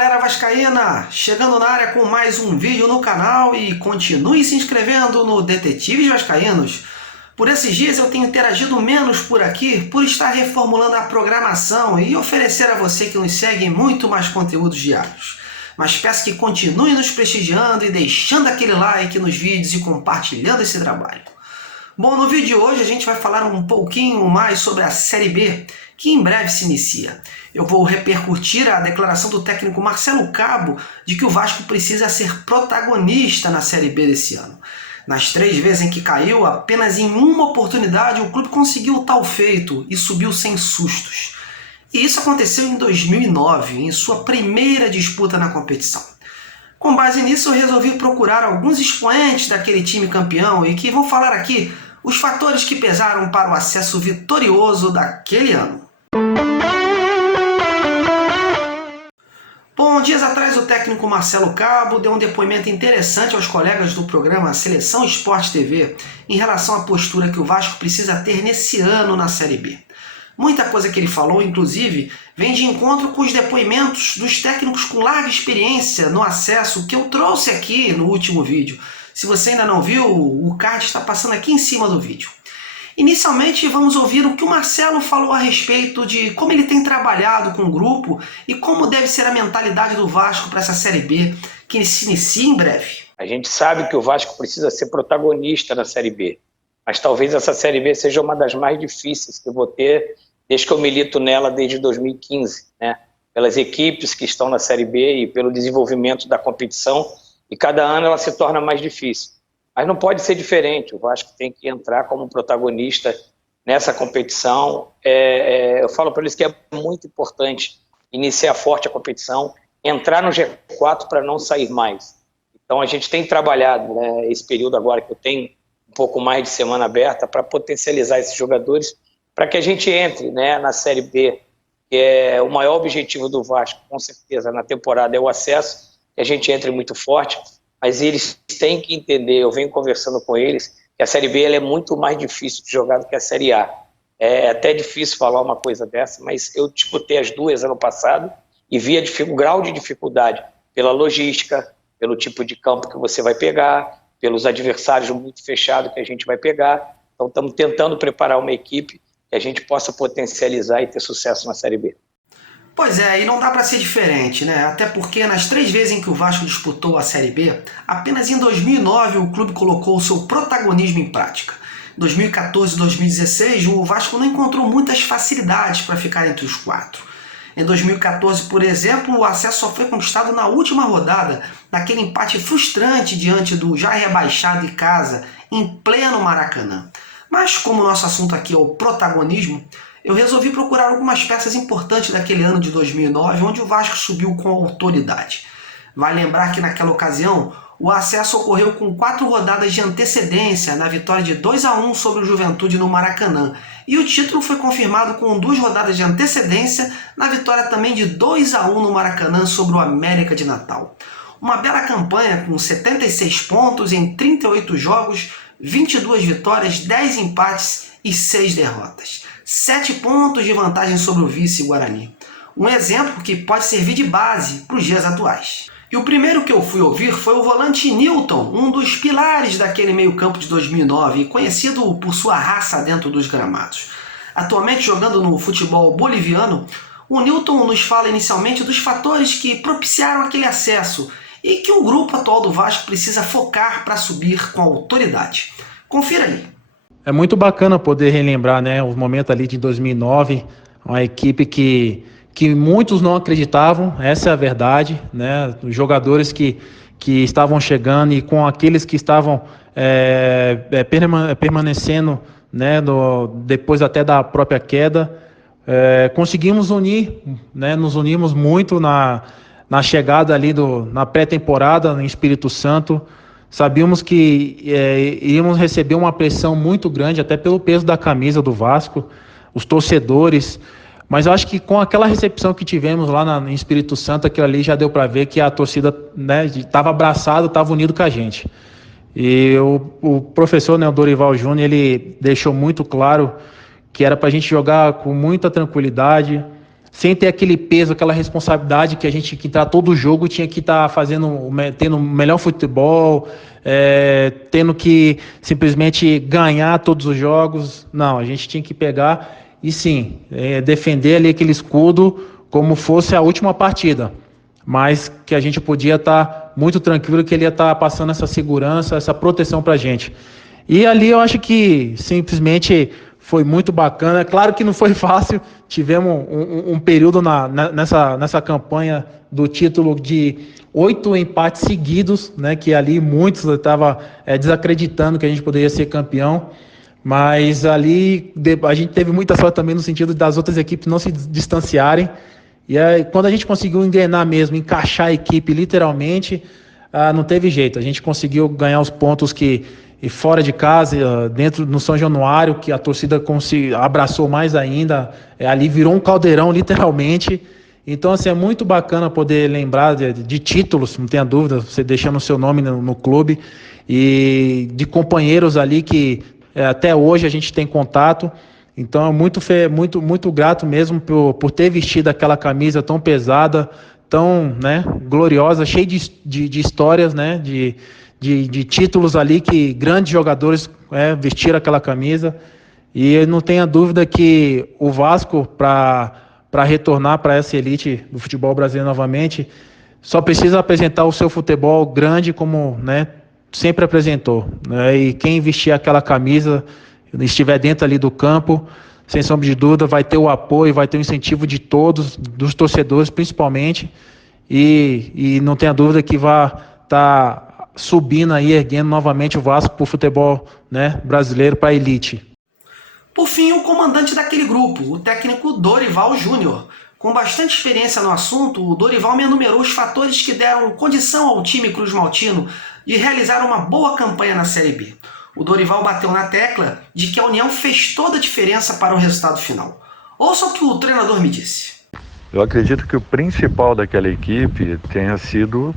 galera vascaína, chegando na área com mais um vídeo no canal e continue se inscrevendo no Detetives Vascaínos. Por esses dias eu tenho interagido menos por aqui por estar reformulando a programação e oferecer a você que nos segue muito mais conteúdos diários. Mas peço que continue nos prestigiando e deixando aquele like nos vídeos e compartilhando esse trabalho. Bom, no vídeo de hoje a gente vai falar um pouquinho mais sobre a Série B, que em breve se inicia. Eu vou repercutir a declaração do técnico Marcelo Cabo de que o Vasco precisa ser protagonista na Série B desse ano. Nas 3 vezes em que caiu, apenas em uma oportunidade o clube conseguiu o tal feito e subiu sem sustos. E isso aconteceu em 2009, em sua primeira disputa na competição. Com base nisso, eu resolvi procurar alguns expoentes daquele time campeão e que vão falar aqui os fatores que pesaram para o acesso vitorioso daquele ano. Bom, dias atrás o técnico Marcelo Cabo deu um depoimento interessante aos colegas do programa Seleção Esporte TV em relação à postura que o Vasco precisa ter nesse ano na Série B. Muita coisa que ele falou, inclusive, vem de encontro com os depoimentos dos técnicos com larga experiência no acesso que eu trouxe aqui no último vídeo. Se você ainda não viu, o card está passando aqui em cima do vídeo. Inicialmente, vamos ouvir o que o Marcelo falou a respeito de como ele tem trabalhado com o grupo e como deve ser a mentalidade do Vasco para essa Série B, que se inicia em breve. A gente sabe que o Vasco precisa ser protagonista na Série B, mas talvez essa Série B seja uma das mais difíceis que eu vou ter desde que eu milito nela desde 2015, né? Pelas equipes que estão na Série B e pelo desenvolvimento da competição, e cada ano ela se torna mais difícil. Mas não pode ser diferente, o Vasco tem que entrar como protagonista nessa competição. Eu falo para eles que é muito importante iniciar forte a competição, entrar no G4 para não sair mais. Então a gente tem trabalhado, né, esse período agora que eu tenho um pouco mais de semana aberta para potencializar esses jogadores, para que a gente entre, né, na Série B, que é o maior objetivo do Vasco, com certeza, na temporada é o acesso, que a gente entre muito forte. Mas eles têm que entender, eu venho conversando com eles, que a Série B ela é muito mais difícil de jogar do que a Série A. É até difícil falar uma coisa dessa, mas eu disputei as duas ano passado e vi o grau de dificuldade pela logística, pelo tipo de campo que você vai pegar, pelos adversários muito fechados que a gente vai pegar. Então estamos tentando preparar uma equipe que a gente possa potencializar e ter sucesso na Série B. Pois é, e não dá para ser diferente, né? Até porque nas 3 vezes em que o Vasco disputou a Série B, apenas em 2009 o clube colocou o seu protagonismo em prática. Em 2014 e 2016 o Vasco não encontrou muitas facilidades para ficar entre os 4. Em 2014, por exemplo, o acesso só foi conquistado na última rodada, naquele empate frustrante diante do já rebaixado Icasa, em pleno Maracanã. Mas como o nosso assunto aqui é o protagonismo, eu resolvi procurar algumas peças importantes daquele ano de 2009, onde o Vasco subiu com autoridade. Vai lembrar que naquela ocasião, o acesso ocorreu com 4 rodadas de antecedência na vitória de 2-1 sobre o Juventude no Maracanã. E o título foi confirmado com 2 rodadas de antecedência na vitória também de 2-1 no Maracanã sobre o América de Natal. Uma bela campanha com 76 pontos em 38 jogos, 22 vitórias, 10 empates e 6 derrotas. 7 pontos de vantagem sobre o vice Guarani. Um exemplo que pode servir de base para os dias atuais. E o primeiro que eu fui ouvir foi o volante Nilton, um dos pilares daquele meio-campo de 2009, conhecido por sua raça dentro dos gramados. Atualmente jogando no futebol boliviano, o Nilton nos fala inicialmente dos fatores que propiciaram aquele acesso e que o grupo atual do Vasco precisa focar para subir com autoridade. Confira aí. É muito bacana poder relembrar, né, o momento ali de 2009, uma equipe que muitos não acreditavam, essa é a verdade, né, os jogadores que estavam chegando e com aqueles que estavam permanecendo, né, depois até da própria queda, conseguimos unir, né, nos unimos muito na chegada ali na pré-temporada em Espírito Santo. Sabíamos que iríamos receber uma pressão muito grande, até pelo peso da camisa do Vasco, os torcedores, mas eu acho que com aquela recepção que tivemos lá em Espírito Santo, aquilo ali já deu para ver que a torcida, né, estava abraçada, estava unido com a gente. E o professor, né, o Dorival Júnior, ele deixou muito claro que era para a gente jogar com muita tranquilidade, sem ter aquele peso, aquela responsabilidade que a gente que tá todo jogo tinha que estar tendo o melhor futebol, tendo que simplesmente ganhar todos os jogos. Não, a gente tinha que pegar e sim, defender ali aquele escudo como fosse a última partida, mas que a gente podia estar muito tranquilo que ele ia estar passando essa segurança, essa proteção para a gente. E ali eu acho que simplesmente foi muito bacana. Claro que não foi fácil, tivemos um período nessa campanha do título de 8 empates seguidos, né, que ali muitos estavam desacreditando que a gente poderia ser campeão, mas ali a gente teve muita sorte também no sentido das outras equipes não se distanciarem, e aí, quando a gente conseguiu engrenar mesmo, encaixar a equipe literalmente, não teve jeito, a gente conseguiu ganhar os pontos e fora de casa, dentro no São Januário, que a torcida abraçou mais ainda, ali virou um caldeirão, literalmente. Então, assim, é muito bacana poder lembrar de títulos, não tenha dúvida, você deixando o seu nome no clube, e de companheiros ali que até hoje a gente tem contato. Então, é muito grato mesmo por ter vestido aquela camisa tão pesada, tão, né, gloriosa, cheia de histórias, né, de títulos ali que grandes jogadores vestiram aquela camisa. E não tenha dúvida que o Vasco, para retornar para essa elite do futebol brasileiro novamente, só precisa apresentar o seu futebol grande como, né, sempre apresentou, né? E quem vestir aquela camisa, estiver dentro ali do campo, sem sombra de dúvida, vai ter o apoio, vai ter o incentivo de todos, dos torcedores principalmente, e não tenha dúvida que vai estar subindo aí, erguendo novamente o Vasco para o futebol, né, brasileiro, para a elite. Por fim, o comandante daquele grupo, o técnico Dorival Júnior. Com bastante experiência no assunto, o Dorival me enumerou os fatores que deram condição ao time cruzmaltino de realizar uma boa campanha na Série B. O Dorival bateu na tecla de que a união fez toda a diferença para o resultado final. Ouça o que o treinador me disse. Eu acredito que o principal daquela equipe tenha sido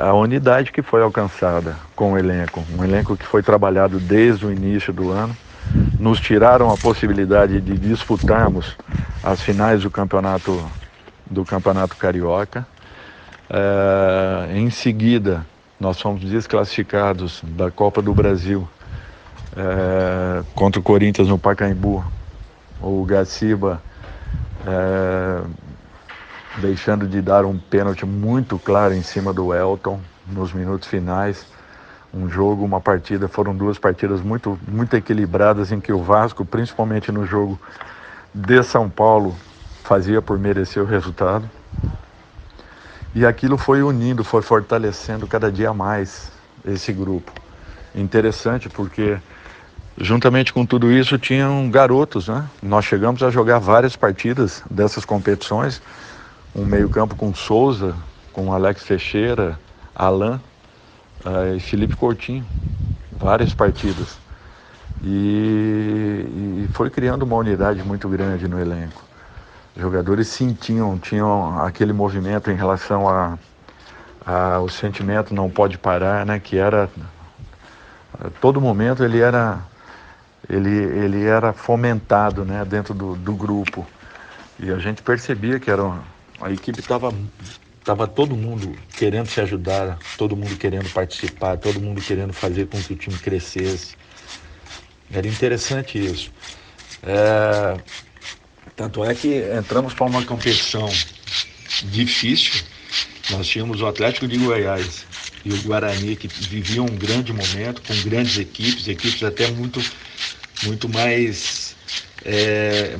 a unidade que foi alcançada com o elenco. Um elenco que foi trabalhado desde o início do ano. Nos tiraram a possibilidade de disputarmos as finais do campeonato carioca. Em seguida, nós fomos desclassificados da Copa do Brasil contra o Corinthians no Pacaembu. O Gaciba deixando de dar um pênalti muito claro em cima do Elton nos minutos finais. Uma partida, foram duas partidas muito equilibradas, em que o Vasco, principalmente no jogo de São Paulo, fazia por merecer o resultado. E aquilo foi unindo, foi fortalecendo cada dia mais esse grupo. Interessante porque, juntamente com tudo isso, tinham garotos, né? Nós chegamos a jogar várias partidas dessas competições, um meio-campo com Souza, com Alex Teixeira, Alain, e Felipe Coutinho, várias partidas, e foi criando uma unidade muito grande no elenco. Os jogadores tinham aquele movimento em relação o sentimento não pode parar, né? Que era a todo momento ele era fomentado, né? Dentro do grupo, e a gente percebia que a equipe estava todo mundo querendo se ajudar, todo mundo querendo participar, todo mundo querendo fazer com que o time crescesse. Era interessante isso. Tanto é que entramos para uma competição difícil. Nós tínhamos o Atlético de Goiás e o Guarani, que viviam um grande momento, com grandes equipes até muito mais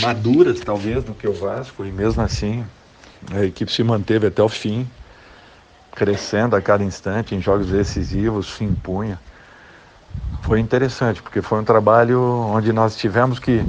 maduras, talvez, do que o Vasco, e mesmo assim a equipe se manteve até o fim, crescendo a cada instante, em jogos decisivos, se impunha. Foi interessante, porque foi um trabalho onde nós tivemos que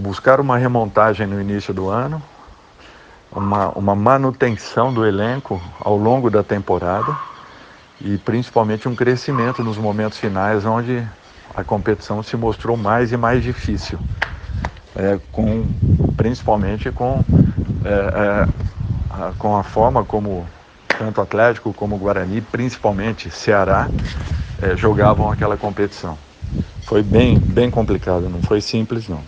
buscar uma remontagem no início do ano, uma manutenção do elenco ao longo da temporada, e principalmente um crescimento nos momentos finais, onde a competição se mostrou mais e mais difícil, principalmente com a forma como tanto Atlético como Guarani, principalmente Ceará, jogavam aquela competição. Foi bem complicado, não foi simples não.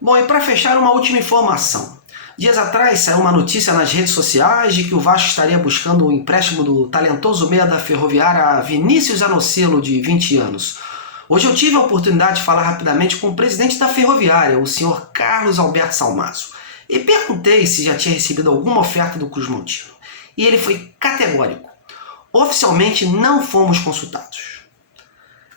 Bom, e para fechar, uma última informação. Dias atrás saiu uma notícia nas redes sociais de que o Vasco estaria buscando o empréstimo do talentoso meia da Ferroviária Vinícius Anocelo, de 20 anos. Hoje eu tive a oportunidade de falar rapidamente com o presidente da Ferroviária, o senhor Carlos Alberto Salmazo, e perguntei se já tinha recebido alguma oferta do Cruzmontino. E ele foi categórico. Oficialmente não fomos consultados.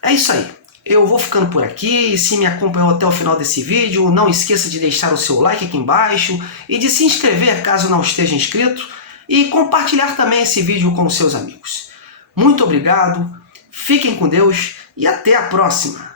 É isso aí. Eu vou ficando por aqui. Se me acompanhou até o final desse vídeo, não esqueça de deixar o seu like aqui embaixo e de se inscrever caso não esteja inscrito e compartilhar também esse vídeo com seus amigos. Muito obrigado, fiquem com Deus e até a próxima!